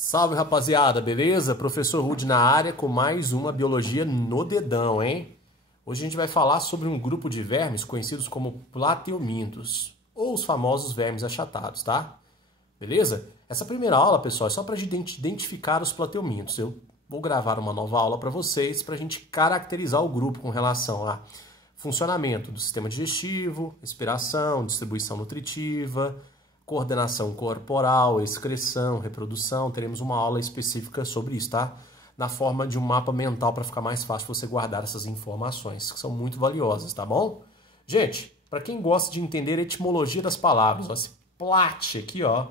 Salve, rapaziada, beleza? Professor Rude na área com mais uma Biologia no Dedão, hein? Hoje a gente vai falar sobre um grupo de vermes conhecidos como plateumintos, ou os famosos vermes achatados, tá? Beleza? Essa primeira aula, pessoal, é só para a gente identificar os plateumintos. Eu vou gravar uma nova aula para vocês, para a gente caracterizar o grupo com relação a funcionamento do sistema digestivo, respiração, distribuição nutritiva, coordenação corporal, excreção, reprodução. Teremos uma aula específica sobre isso, tá? Na forma de um mapa mental para ficar mais fácil você guardar essas informações, que são muito valiosas, tá bom? Gente, para quem gosta de entender a etimologia das palavras, ó, esse plat aqui, ó,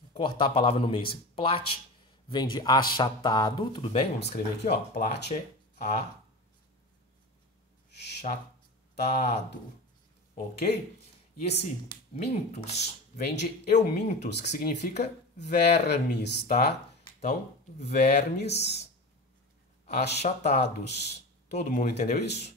vou cortar a palavra no meio, esse plat vem de achatado, tudo bem? Vamos escrever aqui, ó, plat é achatado, ok? E esse mintus vem de eumintus, que significa vermes, tá? Então, vermes achatados. Todo mundo entendeu isso?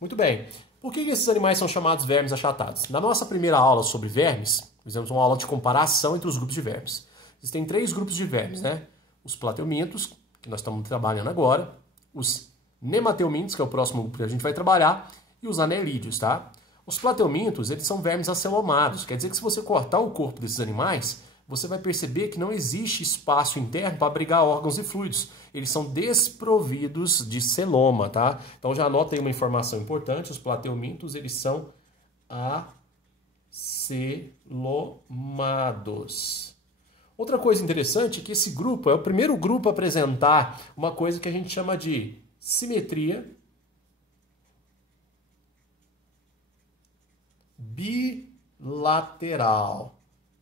Muito bem. Por que esses animais são chamados vermes achatados? Na nossa primeira aula sobre vermes, fizemos uma aula de comparação entre os grupos de vermes. Existem 3 grupos de vermes, né? Os plateumintos, que nós estamos trabalhando agora, os nemateumintos, que é o próximo grupo que a gente vai trabalhar, e os anelídeos, tá? Os plateumintos, eles são vermes acelomados. Quer dizer que se você cortar o corpo desses animais, você vai perceber que não existe espaço interno para abrigar órgãos e fluidos. Eles são desprovidos de celoma, tá? Então já anota aí uma informação importante. Os plateumintos, eles são acelomados. Outra coisa interessante é que esse grupo é o primeiro grupo a apresentar uma coisa que a gente chama de simetria bilateral.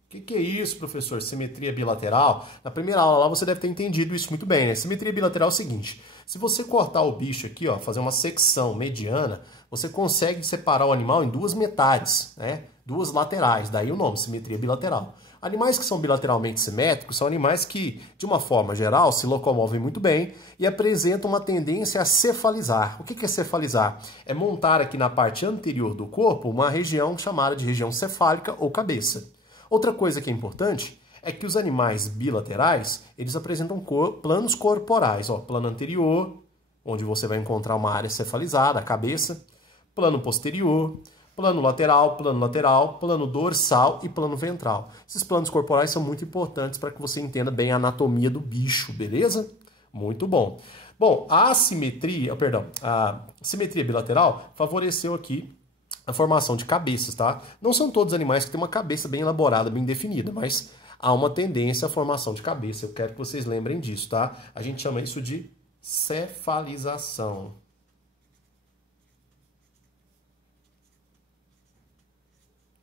O que é isso, professor? Simetria bilateral? Na primeira aula lá você deve ter entendido isso muito bem, né? Simetria bilateral é o seguinte: se você cortar o bicho aqui, ó, fazer uma secção mediana, você consegue separar o animal em 2 metades, né? 2 laterais, daí o nome, simetria bilateral. Animais que são bilateralmente simétricos são animais que, de uma forma geral, se locomovem muito bem e apresentam uma tendência a cefalizar. O que é cefalizar? É montar aqui na parte anterior do corpo uma região chamada de região cefálica ou cabeça. Outra coisa que é importante é que os animais bilaterais, eles apresentam planos corporais. Ó, plano anterior, onde você vai encontrar uma área cefalizada, a cabeça. Plano posterior, plano lateral, plano dorsal e plano ventral. Esses planos corporais são muito importantes para que você entenda bem a anatomia do bicho, beleza? Muito bom. Bom, a simetria bilateral favoreceu aqui a formação de cabeças, tá? Não são todos animais que têm uma cabeça bem elaborada, bem definida, mas há uma tendência à formação de cabeça. Eu quero que vocês lembrem disso, tá? A gente chama isso de cefalização.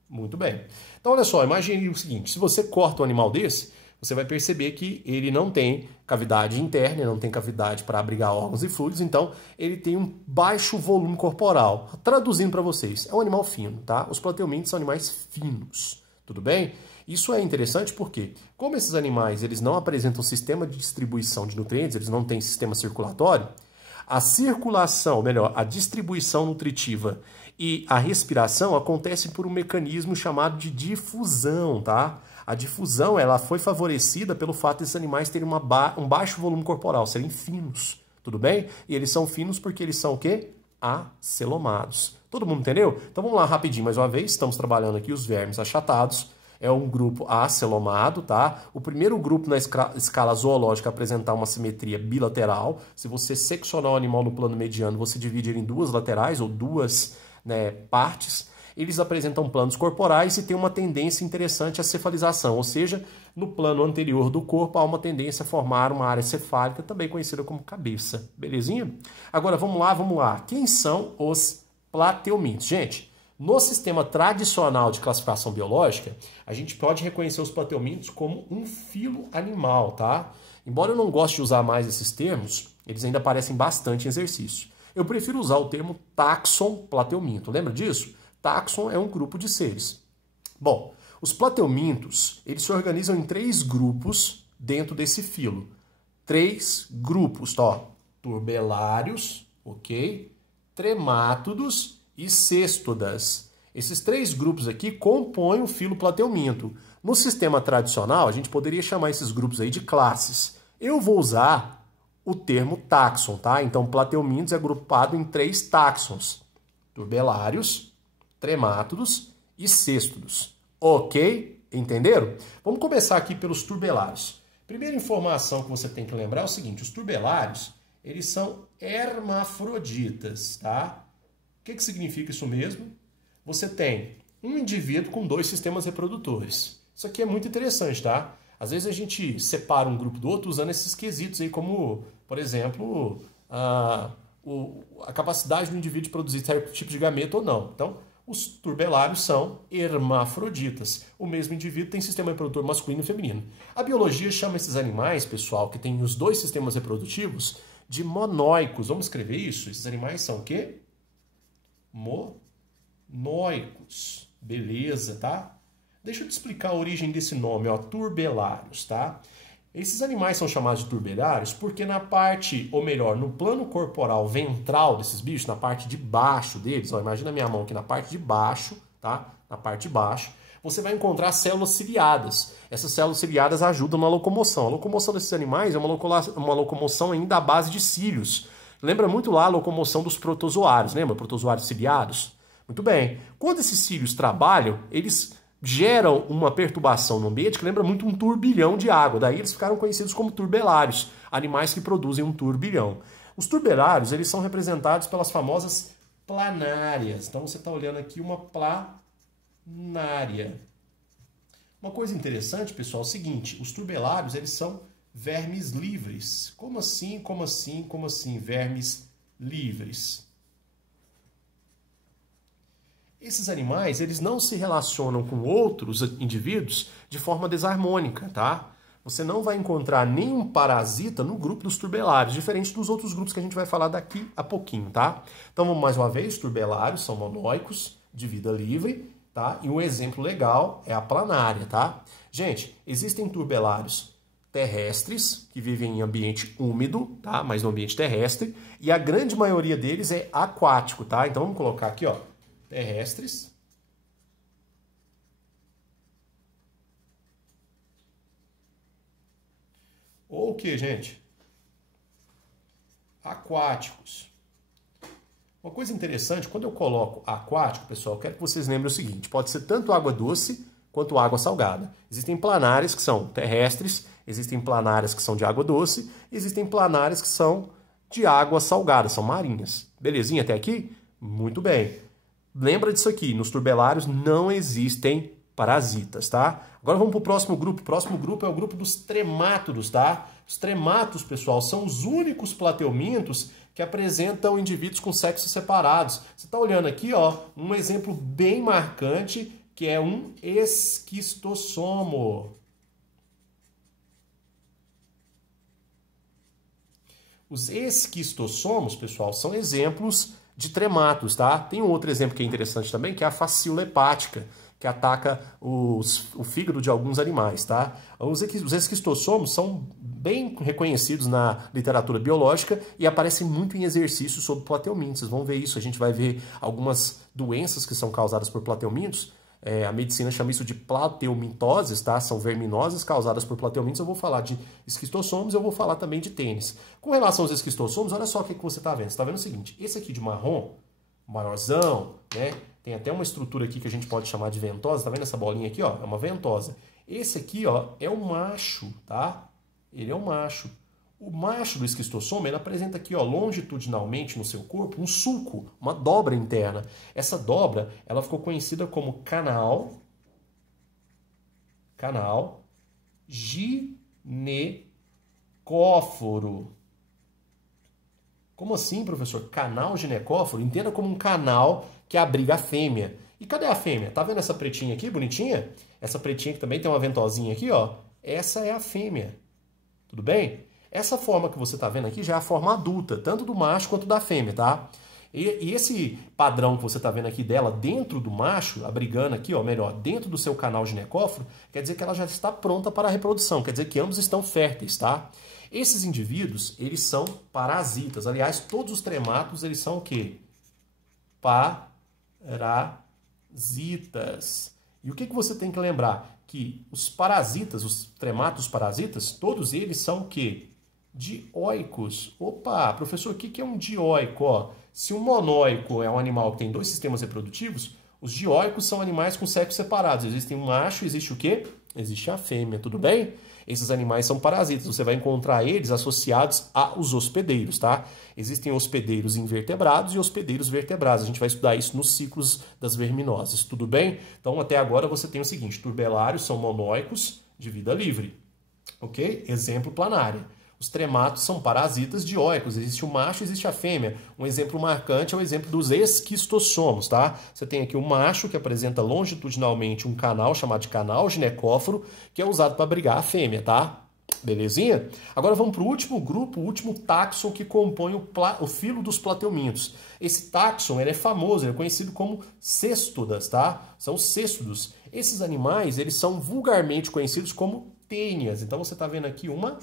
Muito bem. Então, olha só, imagine o seguinte: se você corta um animal desse, você vai perceber que ele não tem cavidade interna, ele não tem cavidade para abrigar órgãos e fluidos, então ele tem um baixo volume corporal. Traduzindo para vocês, é um animal fino, tá? Os plateumintos são animais finos, tudo bem? Isso é interessante porque, como esses animais eles não apresentam sistema de distribuição de nutrientes, eles não têm sistema circulatório, a circulação, melhor, a distribuição nutritiva e a respiração acontecem por um mecanismo chamado de difusão, tá? A difusão, ela foi favorecida pelo fato desses animais terem um baixo volume corporal, serem finos, tudo bem? E eles são finos porque eles são o quê? Acelomados. Todo mundo entendeu? Então vamos lá rapidinho mais uma vez, estamos trabalhando aqui os vermes achatados. É um grupo acelomado, tá? O primeiro grupo na escala zoológica a apresentar uma simetria bilateral. Se você seccionar o animal no plano mediano, você divide ele em 2 laterais ou 2, né, partes. Eles apresentam planos corporais e tem uma tendência interessante à cefalização, ou seja, no plano anterior do corpo há uma tendência a formar uma área cefálica, também conhecida como cabeça. Belezinha? Agora vamos lá. Quem são os plateumintos? Gente, no sistema tradicional de classificação biológica, a gente pode reconhecer os plateumintos como um filo animal, tá? Embora eu não goste de usar mais esses termos, eles ainda aparecem bastante em exercício. Eu prefiro usar o termo taxon plateuminto. Lembra disso? Taxon é um grupo de seres. Bom, os plateumintos, eles se organizam em 3 grupos dentro desse filo. 3 grupos, tá? Turbelários, ok? Tremátodos e cêstodas. Esses 3 grupos aqui compõem o filo plateuminto. No sistema tradicional, a gente poderia chamar esses grupos aí de classes. Eu vou usar o termo táxon, tá? Então, Plateumintos é agrupado em 3 táxons: turbelários, tremátodos e cêstodos. Ok? Entenderam? Vamos começar aqui pelos turbelários. Primeira informação que você tem que lembrar é o seguinte: os turbelários, eles são hermafroditas, tá? O que significa isso mesmo? Você tem um indivíduo com 2 sistemas reprodutores. Isso aqui é muito interessante, tá? Às vezes a gente separa um grupo do outro usando esses quesitos aí, como, por exemplo, a capacidade do indivíduo de produzir certo tipo de gameta ou não. Então, os turbelários são hermafroditas. O mesmo indivíduo tem sistema reprodutor masculino e feminino. A biologia chama esses animais, pessoal, que têm os 2 sistemas reprodutivos, de monóicos. Vamos escrever isso? Esses animais são o quê? Monóicos. Beleza, tá? Deixa eu te explicar a origem desse nome, ó, turbelários, tá? Esses animais são chamados de turbelários porque na parte, ou melhor, no plano corporal ventral desses bichos, na parte de baixo deles, ó, imagina a minha mão aqui na parte de baixo, tá? Na parte de baixo, você vai encontrar células ciliadas. Essas células ciliadas ajudam na locomoção. A locomoção desses animais é uma locomoção ainda à base de cílios. Lembra muito lá a locomoção dos protozoários, lembra? Protozoários ciliados? Muito bem. Quando esses cílios trabalham, eles geram uma perturbação no ambiente que lembra muito um turbilhão de água. Daí eles ficaram conhecidos como turbelários, animais que produzem um turbilhão. Os turbelários, eles são representados pelas famosas planárias. Então você está olhando aqui uma planária. Uma coisa interessante, pessoal, é o seguinte: os turbelários, eles são vermes livres. Como assim, como assim, como assim, vermes livres? Esses animais, eles não se relacionam com outros indivíduos de forma desarmônica, tá? Você não vai encontrar nenhum parasita no grupo dos turbelários, diferente dos outros grupos que a gente vai falar daqui a pouquinho, tá? Então, vamos mais uma vez: turbelários são monóicos, de vida livre, tá? E um exemplo legal é a planária, tá? Gente, existem turbelários terrestres, que vivem em ambiente úmido, tá? Mas no ambiente terrestre, e a grande maioria deles é aquático, tá? Então, vamos colocar aqui, ó, terrestres, ou o que, gente? Aquáticos. Uma coisa interessante, quando eu coloco aquático, pessoal, eu quero que vocês lembrem o seguinte: pode ser tanto água doce quanto água salgada. Existem planárias que são terrestres, existem planárias que são de água doce, existem planárias que são de água salgada, são marinhas. Belezinha até aqui? Muito bem. Lembra disso aqui: nos turbelários não existem parasitas, tá? Agora vamos para o próximo grupo. O próximo grupo é o grupo dos tremátodos, tá? Os tremátodos, pessoal, são os únicos plateumintos que apresentam indivíduos com sexos separados. Você está olhando aqui, ó, um exemplo bem marcante, que é um esquistossomo. Os esquistossomos, pessoal, são exemplos de tremátodos, tá? Tem um outro exemplo que é interessante também, que é a facíola hepática, que ataca o fígado de alguns animais, tá? Os esquistossomos são bem reconhecidos na literatura biológica e aparecem muito em exercícios sobre plateumintos. Vocês vão ver isso, a gente vai ver algumas doenças que são causadas por plateumintos. A medicina chama isso de plateumintoses, tá? São verminoses causadas por plateumintos. Eu vou falar de esquistossomos, eu vou falar também de tênis. Com relação aos esquistossomos, olha só o que você está vendo. Você está vendo o seguinte: esse aqui de marrom, maiorzão, né? Tem até uma estrutura aqui que a gente pode chamar de ventosa. Tá vendo essa bolinha aqui, ó? É uma ventosa. Esse aqui, ó, é o macho, tá? Ele é o macho. O macho do esquistossomo, ele apresenta aqui, ó, longitudinalmente no seu corpo, um sulco, uma dobra interna. Essa dobra, ela ficou conhecida como canal ginecóforo. Como assim, professor? Canal ginecóforo? Entenda como um canal que abriga a fêmea. E cadê a fêmea? Tá vendo essa pretinha aqui, bonitinha? Essa pretinha que também tem uma ventosinha aqui, ó. Essa é a fêmea. Tudo bem? Essa forma que você está vendo aqui já é a forma adulta, tanto do macho quanto da fêmea, tá? E esse padrão que você está vendo aqui dela dentro do macho, abrigando aqui, ó, melhor, dentro do seu canal ginecóforo, quer dizer que ela já está pronta para a reprodução, quer dizer que ambos estão férteis, tá? Esses indivíduos, eles são parasitas. Aliás, todos os tremátodos, eles são o quê? Parasitas. E o que você tem que lembrar? Que os parasitas, os trematos parasitas, todos eles são o quê? Dioicos. Opa, professor, o que é um dioico? Ó, se um monóico é um animal que tem dois sistemas reprodutivos, os dioicos são animais com sexos separados. Existe um macho, existe o quê? Existe a fêmea, tudo bem? Esses animais são parasitas, você vai encontrar eles associados aos hospedeiros, tá? Existem hospedeiros invertebrados e hospedeiros vertebrados. A gente vai estudar isso nos ciclos das verminoses, tudo bem? Então, até agora você tem o seguinte, turbelários são monóicos de vida livre, ok? Exemplo, planária. Os trematos são parasitas dioicos, existe o macho, existe a fêmea. Um exemplo marcante é o exemplo dos esquistossomos, tá? Você tem aqui o macho, que apresenta longitudinalmente um canal chamado de canal ginecóforo, que é usado para abrigar a fêmea, tá? Belezinha? Agora vamos para o último grupo, o último táxon que compõe o filo dos plateumintos. Esse táxon ele é famoso, ele é conhecido como cêstodas, tá? São cêstodos. Esses animais, eles são vulgarmente conhecidos como tênias. Então você está vendo aqui uma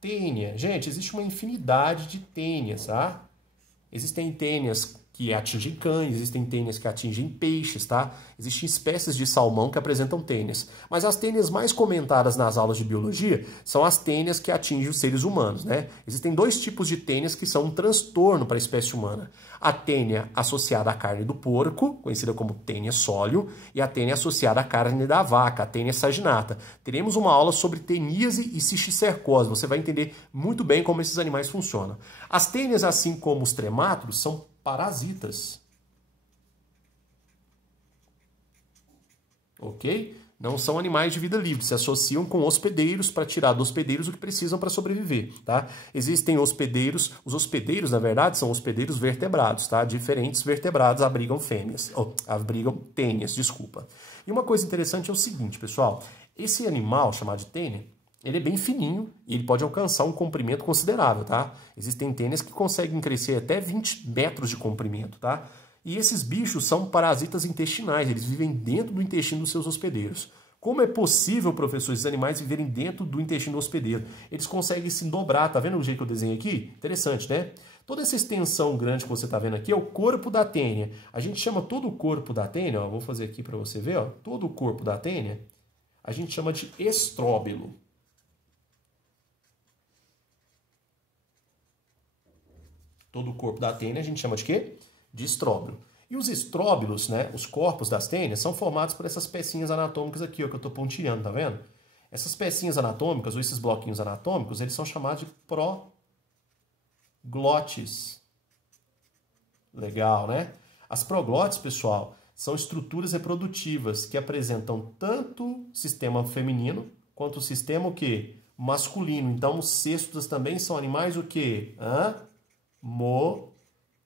tênia. Gente, existe uma infinidade de tênias, tá? Existem tênias que atingem cães, existem tênias que atingem peixes, tá? Existem espécies de salmão que apresentam tênias. Mas as tênias mais comentadas nas aulas de biologia são as tênias que atingem os seres humanos, né? Existem dois tipos de tênias que são um transtorno para a espécie humana. A tênia associada à carne do porco, conhecida como tênia sólio, e a tênia associada à carne da vaca, a tênia saginata. Teremos uma aula sobre teníase e cisticercose. Você vai entender muito bem como esses animais funcionam. As tênias, assim como os tremátodos, são parasitas. Ok? Não são animais de vida livre, se associam com hospedeiros para tirar dos hospedeiros o que precisam para sobreviver, tá? Existem hospedeiros, os hospedeiros, na verdade, são hospedeiros vertebrados, tá? Diferentes vertebrados abrigam fêmeas, abrigam tênias, desculpa. E uma coisa interessante é o seguinte, pessoal, esse animal chamado de tênia, ele é bem fininho e ele pode alcançar um comprimento considerável, tá? Existem tênias que conseguem crescer até 20 metros de comprimento, tá? E esses bichos são parasitas intestinais, eles vivem dentro do intestino dos seus hospedeiros. Como é possível, professor, esses animais viverem dentro do intestino do hospedeiro? Eles conseguem se dobrar, tá vendo o jeito que eu desenhei aqui? Interessante, né? Toda essa extensão grande que você está vendo aqui é o corpo da tênia. A gente chama todo o corpo da tênia, ó, vou fazer aqui para você ver, ó, todo o corpo da tênia, a gente chama de estróbilo. Todo o corpo da tênia a gente chama de quê? De estróbilo. E os estróbilos, né, os corpos das tênias, são formados por essas pecinhas anatômicas aqui, ó, que eu estou pontilhando, tá vendo? Essas pecinhas anatômicas, ou esses bloquinhos anatômicos, eles são chamados de proglotes. Legal, né? As proglotes, pessoal, são estruturas reprodutivas que apresentam tanto o sistema feminino quanto o sistema o quê? Masculino. Então, os cêstodas também são animais o quê?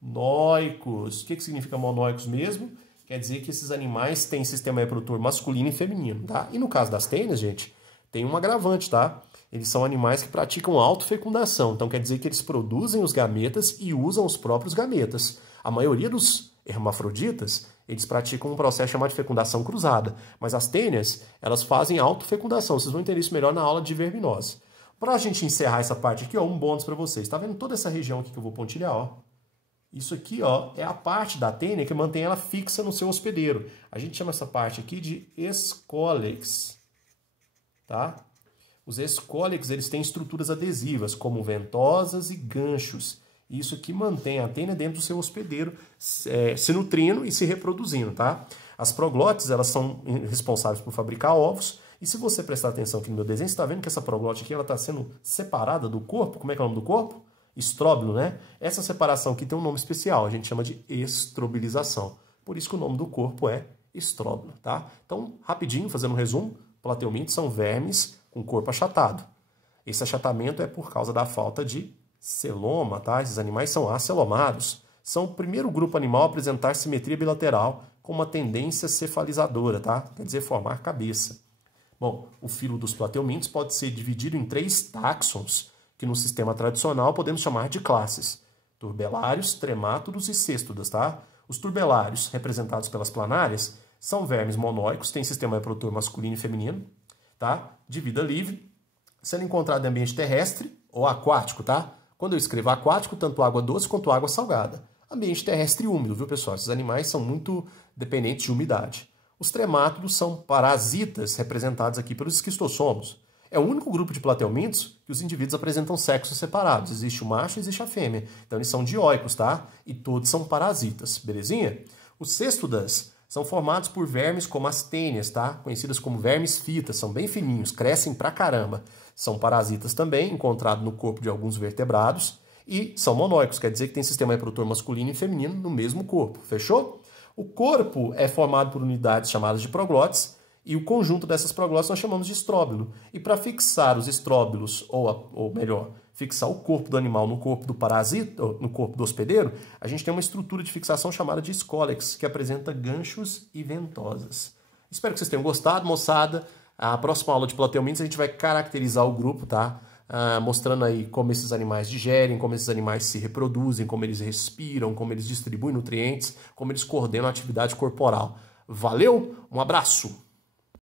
Monóicos. O que significa monóicos mesmo? Quer dizer que esses animais têm sistema reprodutor masculino e feminino, tá? E no caso das tênias, gente, tem um agravante, tá? Eles são animais que praticam autofecundação, então quer dizer que eles produzem os gametas e usam os próprios gametas. A maioria dos hermafroditas, eles praticam um processo chamado de fecundação cruzada, mas as tênias, elas fazem autofecundação. Vocês vão entender isso melhor na aula de verminose. Para a gente encerrar essa parte aqui, ó, um bônus para vocês. Tá vendo toda essa região aqui que eu vou pontilhar, ó? Isso aqui, ó, é a parte da tênia que mantém ela fixa no seu hospedeiro. A gente chama essa parte aqui de escólex, tá? Os escólex, eles têm estruturas adesivas, como ventosas e ganchos. Isso que mantém a tênia dentro do seu hospedeiro, se nutrindo e se reproduzindo, tá? As proglotes, elas são responsáveis por fabricar ovos. E se você prestar atenção aqui no meu desenho, você está vendo que essa proglote aqui, ela está sendo separada do corpo. Como é que é o nome do corpo? Estróbilo, né? Essa separação aqui tem um nome especial, a gente chama de estrobilização. Por isso que o nome do corpo é estróbilo, tá? Então, rapidinho, fazendo um resumo, plateumintos são vermes com corpo achatado. Esse achatamento é por causa da falta de celoma, tá? Esses animais são acelomados. São o primeiro grupo animal a apresentar simetria bilateral com uma tendência cefalizadora, tá? Quer dizer, formar cabeça. Bom, o filo dos plateumintos pode ser dividido em 3 táxons, que no sistema tradicional podemos chamar de classes: turbelários, tremátodos e cêstodas, tá? Os turbelários, representados pelas planárias, são vermes monóicos, têm sistema reprodutor masculino e feminino, tá? De vida livre, sendo encontrado em ambiente terrestre ou aquático, tá? Quando eu escrevo aquático, tanto água doce quanto água salgada. Ambiente terrestre úmido, viu, pessoal? Esses animais são muito dependentes de umidade. Os tremátodos são parasitas representados aqui pelos esquistossomos. É o único grupo de plateumintos que os indivíduos apresentam sexos separados. Existe o macho e existe a fêmea. Então eles são dioicos, tá? E todos são parasitas, belezinha? Os cêstodas são formados por vermes como as tênias, tá? Conhecidas como vermes fitas, são bem fininhos, crescem pra caramba. São parasitas também, encontrados no corpo de alguns vertebrados. E são monóicos, quer dizer que tem sistema reprodutor masculino e feminino no mesmo corpo, fechou? O corpo é formado por unidades chamadas de proglotes, e o conjunto dessas proglotes nós chamamos de estróbilo. E para fixar os estróbilos, ou melhor, fixar o corpo do animal no corpo do parasita, no corpo do hospedeiro, a gente tem uma estrutura de fixação chamada de escólex, que apresenta ganchos e ventosas. Espero que vocês tenham gostado, moçada. A próxima aula de plateumintos a gente vai caracterizar o grupo, tá? Mostrando aí como esses animais digerem, como esses animais se reproduzem, como eles respiram, como eles distribuem nutrientes, como eles coordenam a atividade corporal. Valeu, um abraço!